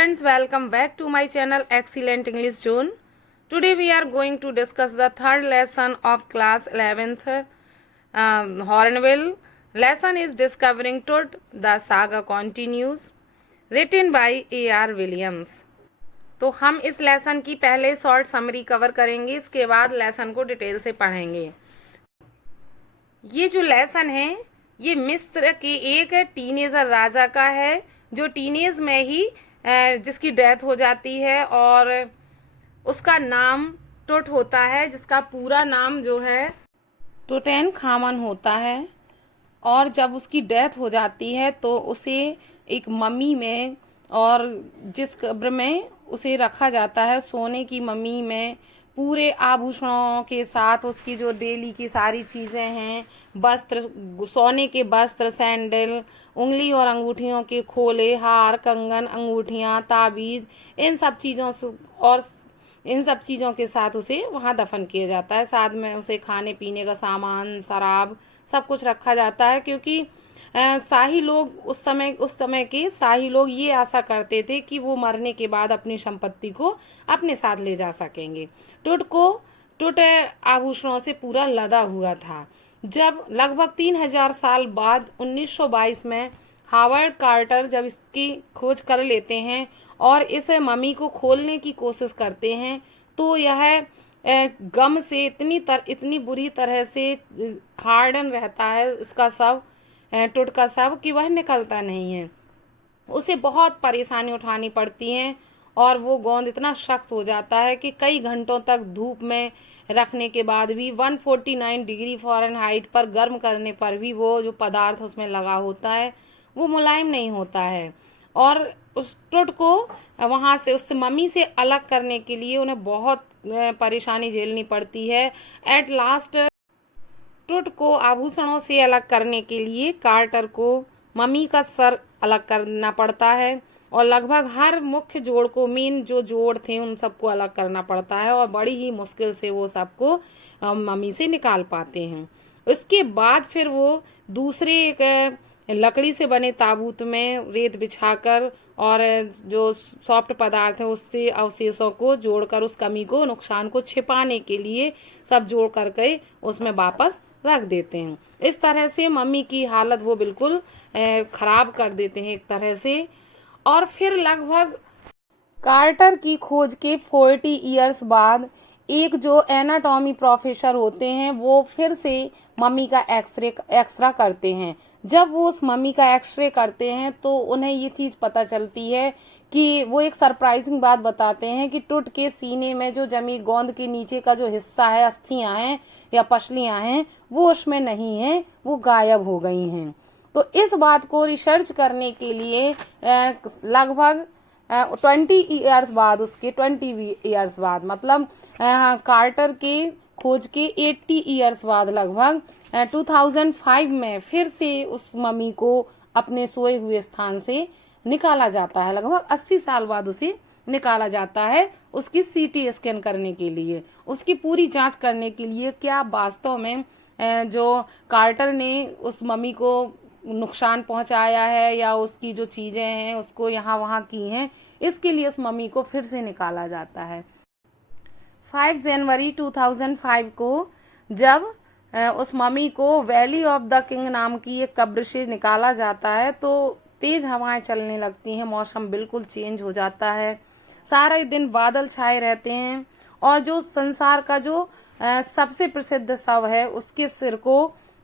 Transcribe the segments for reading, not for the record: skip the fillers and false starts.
students, welcome back to my channel Excellent English Zone. Today we are going to discuss the third lesson of class 11th Hornbill. Lesson is Discovering Todd. The saga continues. Written by A.R. Williams. तो हम इस lesson की पहले short summary cover करेंगे, इसके बाद lesson को detail से पढ़ेंगे। ये जो लेसन है ये मिस्र के एक टीनेजर राजा का है जो टीनेज में ही जिसकी डेथ हो जाती है और उसका नाम टुट होता है, जिसका पूरा नाम जो है टुटैनखामन होता है। और जब उसकी डेथ हो जाती है तो उसे एक मम्मी में और जिस कब्र में उसे रखा जाता है सोने की मम्मी में पूरे आभूषणों के साथ, उसकी जो डेली की सारी चीज़ें हैं, वस्त्र, सोने के वस्त्र, सैंडल, उंगली और अंगूठियों के खोले, हार, कंगन, अंगूठियां, ताबीज, इन सब चीज़ों के साथ उसे वहाँ दफन किया जाता है। साथ में उसे खाने पीने का सामान, शराब, सब कुछ रखा जाता है, क्योंकि शाही लोग उस समय के शाही लोग ये आशा करते थे कि वो मरने के बाद अपनी संपत्ति को अपने साथ ले जा सकेंगे। टुट आभूषणों से पूरा लदा हुआ था। जब लगभग 3000 साल बाद 1922 में हावर्ड कार्टर जब इसकी खोज कर लेते हैं और इस मम्मी को खोलने की कोशिश करते हैं तो यह गम से इतनी बुरी तरह से हार्डन रहता है इसका शव, टुट का शव, कि वह निकलता नहीं है। उसे बहुत परेशानी उठानी पड़ती है और वो गोंद इतना सख्त हो जाता है कि कई घंटों तक धूप में रखने के बाद भी 149 डिग्री फ़ारेनहाइट पर गर्म करने पर भी वो जो पदार्थ उसमें लगा होता है वो मुलायम नहीं होता है। और उस टुट को वहाँ से, उस मम्मी से अलग करने के लिए उन्हें बहुत परेशानी झेलनी पड़ती है। एट लास्ट टुट को आभूषणों से अलग करने के लिए कार्टर को मम्मी का सर अलग करना पड़ता है और लगभग हर मुख्य जोड़ को, मेन जो जोड़ थे उन सबको अलग करना पड़ता है और बड़ी ही मुश्किल से वो सबको मम्मी से निकाल पाते हैं। उसके बाद फिर वो दूसरे एक लकड़ी से बने ताबूत में रेत बिछाकर और जो सॉफ्ट पदार्थ है उससे अवशेषों को जोड़कर उस कमी को, नुकसान को छिपाने के लिए सब जोड़ करके उसमें वापस रख देते हैं। इस तरह से मम्मी की हालत वो बिल्कुल खराब कर देते हैं एक तरह से। और फिर लगभग कार्टर की खोज के 40 इयर्स बाद एक जो एनाटॉमी प्रोफेसर होते हैं वो फिर से मम्मी का एक्सरे करते हैं। जब वो उस मम्मी का एक्सरे करते हैं तो उन्हें ये चीज़ पता चलती है कि वो एक सरप्राइजिंग बात बताते हैं कि टुट के सीने में जो जमी गोंद के नीचे का जो हिस्सा है, अस्थियां हैं या पसलियां हैं, वो उसमें नहीं है, वो गायब हो गई हैं। तो इस बात को रिसर्च करने के लिए लगभग 20 इयर्स बाद, उसके 20 इयर्स बाद, मतलब कार्टर के खोज के 80 इयर्स बाद लगभग 2005 में फिर से उस मम्मी को अपने सोए हुए स्थान से निकाला जाता है। लगभग 80 साल बाद उसे निकाला जाता है उसकी सीटी स्कैन करने के लिए, उसकी पूरी जांच करने के लिए क्या वास्तव में जो कार्टर ने उस मम्मी को नुकसान पहुंचाया है या उसकी जो चीजें हैं उसको यहाँ वहाँ की हैं। इसके लिए उस मम्मी को फिर से निकाला जाता है। 5 जनवरी 2005 को जब उस मम्मी को वैली ऑफ द किंग नाम की एक कब्र से निकाला जाता है तो तेज हवाएं चलने लगती हैं, मौसम बिल्कुल चेंज हो जाता है, सारे दिन बादल छाए रहते हैं और जो संसार का जो सबसे प्रसिद्ध शव है उसके सिर को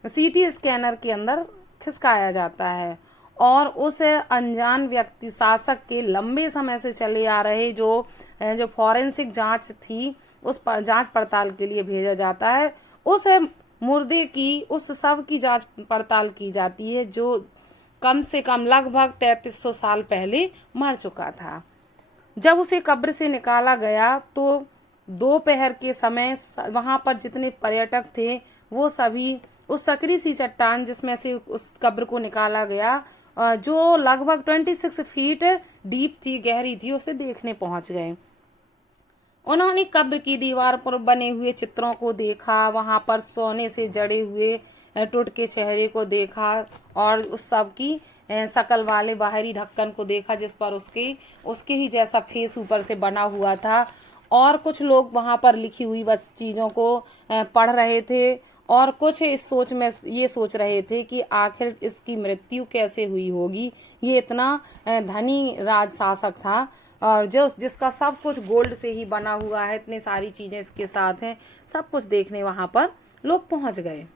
सीटी स्कैनर के अंदर खिसकाया जाता है और उस अनजान व्यक्ति, शासक के लंबे समय से चले आ रहे जो फॉरेंसिक जांच थी उस पर जांच पड़ताल के लिए भेजा जाता है। उस मुर्दे की, उस शव की जांच पड़ताल की जाती है जो कम से कम लगभग 3300 साल पहले मर चुका था। जब उसे कब्र से निकाला गया तो दोपहर के समय वहां पर जितने पर्यटक थे वो सभी उस सकरी सी चट्टान जिसमें से उस कब्र को निकाला गया, जो लगभग 26 फीट डीप थी, गहरी थी, उसे देखने पहुंच गए। उन्होंने कब्र की दीवार पर बने हुए चित्रों को देखा, वहां पर सोने से जड़े हुए टुट के चेहरे को देखा और उस सब की शकल वाले बाहरी ढक्कन को देखा जिस पर उसके ही जैसा फेस ऊपर से बना हुआ था। और कुछ लोग वहाँ पर लिखी हुई बस चीज़ों को पढ़ रहे थे और कुछ इस सोच में ये सोच रहे थे कि आखिर इसकी मृत्यु कैसे हुई होगी। ये इतना धनी राज शासक था और जिसका सब कुछ गोल्ड से ही बना हुआ है, इतनी सारी चीज़ें इसके साथ हैं। सब कुछ देखने वहाँ पर लोग पहुँच गए।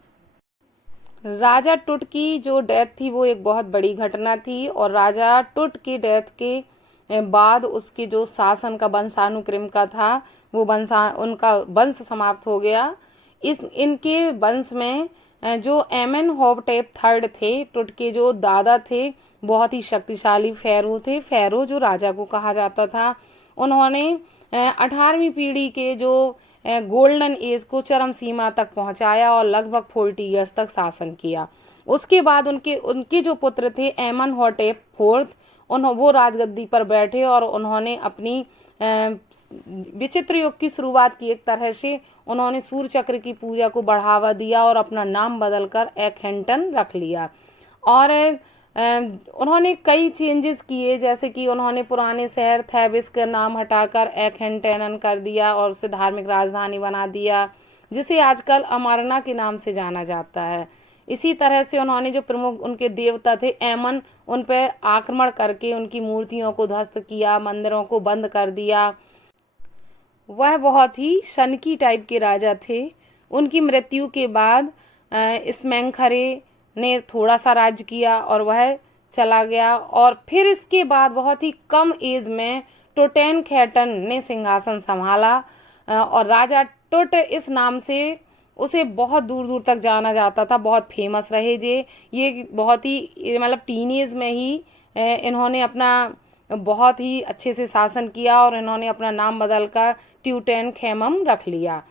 राजा टुट की जो डेथ थी वो एक बहुत बड़ी घटना थी और राजा टुट की डेथ के बाद उसके जो शासन का वंशानुक्रम का था वो उनका वंश समाप्त हो गया। इनके वंश में जो एमेनहोटेप थर्ड थे, टुट के जो दादा थे, बहुत ही शक्तिशाली फेरो थे। फेरो जो राजा को कहा जाता था। उन्होंने 18वीं पीढ़ी के जो गोल्डन एज को चरम सीमा तक पहुंचाया और लगभग 40 ईयर्स तक शासन किया। उसके बाद उनके जो पुत्र थे एमेनहोटेप फोर्थ, वो राजगद्दी पर बैठे और उन्होंने अपनी विचित्र युग की शुरुआत की। एक तरह से उन्होंने सूर्य चक्र की पूजा को बढ़ावा दिया और अपना नाम बदलकर एक्हेटन रख लिया। और उन्होंने कई चेंजेस किए, जैसे कि उन्होंने पुराने शहर थेबिस का नाम हटाकर एक्हेटन कर दिया और उसे धार्मिक राजधानी बना दिया, जिसे आजकल अमारना के नाम से जाना जाता है। इसी तरह से उन्होंने जो प्रमुख उनके देवता थे एमन, उन पर आक्रमण करके उनकी मूर्तियों को ध्वस्त किया, मंदिरों को बंद कर दिया। वह बहुत ही सनकी टाइप के राजा थे। उनकी मृत्यु के बाद स्मेंखरे ने थोड़ा सा राज्य किया और वह चला गया। और फिर इसके बाद बहुत ही कम एज में टुटेनखेटन ने सिंहासन संभाला और राजा टुट इस नाम से उसे बहुत दूर दूर तक जाना जाता था। बहुत फेमस रहे ये बहुत ही मतलब टीनेज में ही इन्होंने अपना बहुत ही अच्छे से शासन किया और इन्होंने अपना नाम बदलकर ट्यूटेनखेमम रख लिया।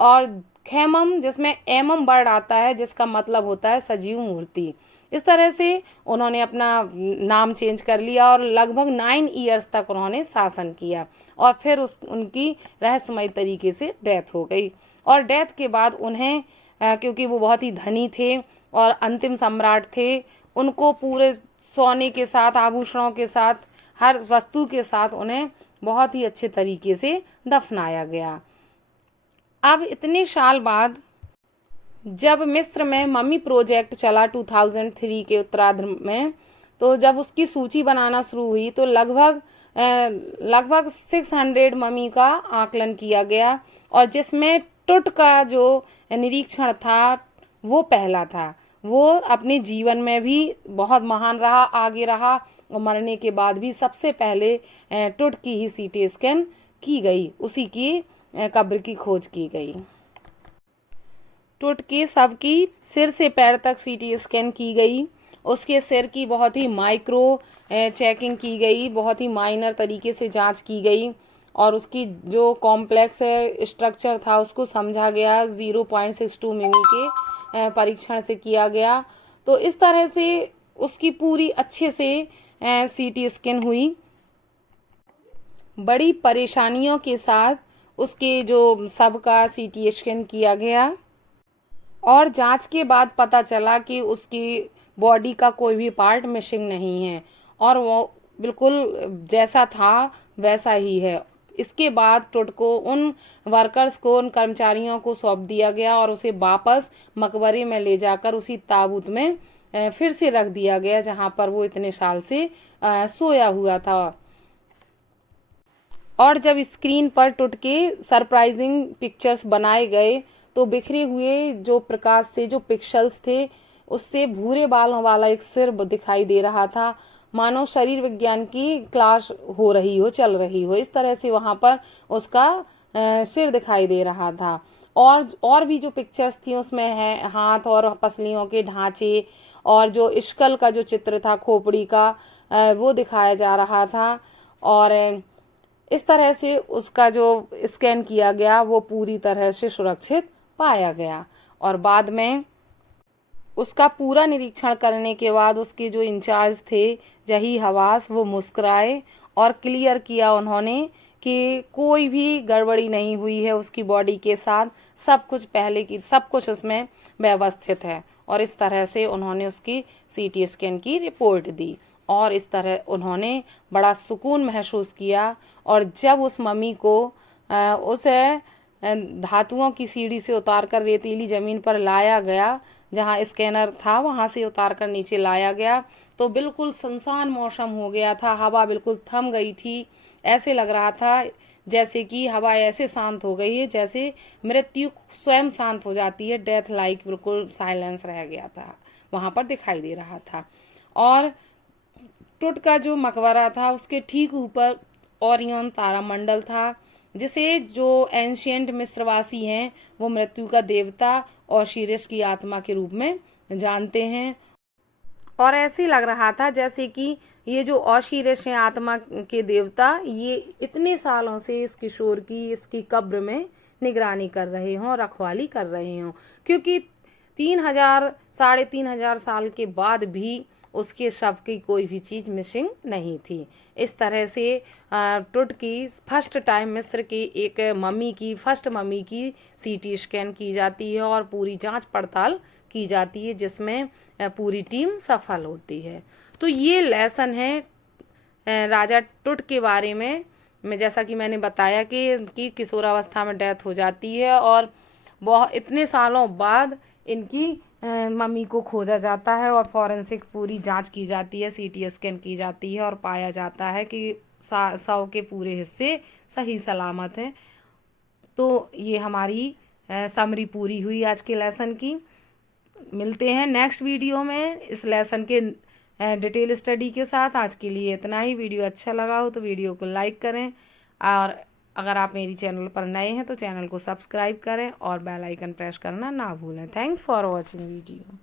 और खेमम जिसमें एमम वर्ड आता है जिसका मतलब होता है सजीव मूर्ति। इस तरह से उन्होंने अपना नाम चेंज कर लिया और लगभग 9 ईयर्स तक उन्होंने शासन किया और फिर उनकी रहस्यमय तरीके से डेथ हो गई। और डेथ के बाद उन्हें क्योंकि वो बहुत ही धनी थे और अंतिम सम्राट थे, उनको पूरे सोने के साथ, आभूषणों के साथ, हर वस्तु के साथ उन्हें बहुत ही अच्छे तरीके से दफनाया गया। अब इतने साल बाद जब मिस्र में मम्मी प्रोजेक्ट चला 2003 के उत्तरार्ध में, तो जब उसकी सूची बनाना शुरू हुई तो लगभग 600 मम्मी का आकलन किया गया और जिसमें टुट का जो निरीक्षण था वो पहला था। वो अपने जीवन में भी बहुत महान रहा, आगे रहा और मरने के बाद भी सबसे पहले टुट की ही सीटी स्कैन की गई, उसी की कब्र की खोज की गई। टुट के शव की सिर से पैर तक सीटी स्कैन की गई। उसके सिर की बहुत ही माइक्रो चेकिंग की गई, बहुत ही माइनर तरीके से जांच की गई और उसकी जो कॉम्प्लेक्स स्ट्रक्चर था उसको समझा गया। 0.62 मिमी के परीक्षण से किया गया। तो इस तरह से उसकी पूरी अच्छे से सीटी स्कैन हुई। बड़ी परेशानियों के साथ उसके जो शव का सीटी स्कैन किया गया और जांच के बाद पता चला कि उसकी बॉडी का कोई भी पार्ट मिसिंग नहीं है और वो बिल्कुल जैसा था वैसा ही है। इसके बाद टुट को उन वर्कर्स को, उन कर्मचारियों को सौंप दिया गया और उसे वापस मकबरे में ले जाकर उसी ताबूत में फिर से रख दिया गया जहां पर वो इतने साल से सोया हुआ था। और जब स्क्रीन पर टुट के सरप्राइजिंग पिक्चर्स बनाए गए तो बिखरे हुए जो प्रकाश से जो पिक्सेल्स थे उससे भूरे बालों वाला एक सिर दिखाई दे रहा था, मानो शरीर विज्ञान की क्लास हो रही हो, चल रही हो। इस तरह से वहां पर उसका सिर दिखाई दे रहा था। और भी जो पिक्चर्स थी उसमें है हाथ और पसलियों के ढांचे और जो स्कल का जो चित्र था, खोपड़ी का, वो दिखाया जा रहा था। और इस तरह से उसका जो स्कैन किया गया वो पूरी तरह से सुरक्षित पाया गया। और बाद में उसका पूरा निरीक्षण करने के बाद उसके जो इंचार्ज थे जही हवास, वो मुस्कुराए और क्लियर किया उन्होंने कि कोई भी गड़बड़ी नहीं हुई है उसकी बॉडी के साथ, सब कुछ पहले की सब कुछ उसमें व्यवस्थित है। और इस तरह से उन्होंने उसकी सीटी स्कैन की रिपोर्ट दी और इस तरह उन्होंने बड़ा सुकून महसूस किया। और जब उस मम्मी को उसे धातुओं की सीढ़ी से उतारकर रेतीली ज़मीन पर लाया गया, जहाँ स्कैनर था वहाँ से उतारकर नीचे लाया गया, तो बिल्कुल सुनसान मौसम हो गया था, हवा बिल्कुल थम गई थी। ऐसे लग रहा था जैसे कि हवा ऐसे शांत हो गई है जैसे मृत्यु स्वयं शांत हो जाती है, डेथ लाइक बिल्कुल साइलेंस रह गया था, वहाँ पर दिखाई दे रहा था। और टुट का जो मकबरा था उसके ठीक ऊपर ओरियन तारामंडल था, जिसे जो एंशियंट मिस्रवासी हैं वो मृत्यु का देवता ओसिरिस की आत्मा के रूप में जानते हैं। और ऐसे लग रहा था जैसे कि ये जो ओसिरिस हैं आत्मा के देवता, ये इतने सालों से इस किशोर की इसकी कब्र में निगरानी कर रहे हों, रखवाली कर रहे हों, क्योंकि 3000 3,500 साल के बाद भी उसके शव की कोई भी चीज़ मिसिंग नहीं थी। इस तरह से टुट की फर्स्ट टाइम मिस्र की एक मम्मी की फर्स्ट मम्मी की सीटी स्कैन की जाती है और पूरी जांच पड़ताल की जाती है, जिसमें पूरी टीम सफल होती है। तो ये लेसन है राजा टुट के बारे में। मैं जैसा कि मैंने बताया कि इनकी किशोरावस्था में डेथ हो जाती है और बहुत इतने सालों बाद इनकी मम्मी को खोजा जाता है और फॉरेंसिक पूरी जांच की जाती है, सीटी स्कैन की जाती है और पाया जाता है कि शव के पूरे हिस्से सही सलामत हैं। तो ये हमारी समरी पूरी हुई आज के लेसन की। मिलते हैं नेक्स्ट वीडियो में इस लेसन के डिटेल स्टडी के साथ। आज के लिए इतना ही। वीडियो अच्छा लगा हो तो वीडियो को लाइक करें और अगर आप मेरी चैनल पर नए हैं तो चैनल को सब्सक्राइब करें और बेल आइकन प्रेस करना ना भूलें। Thanks for watching video.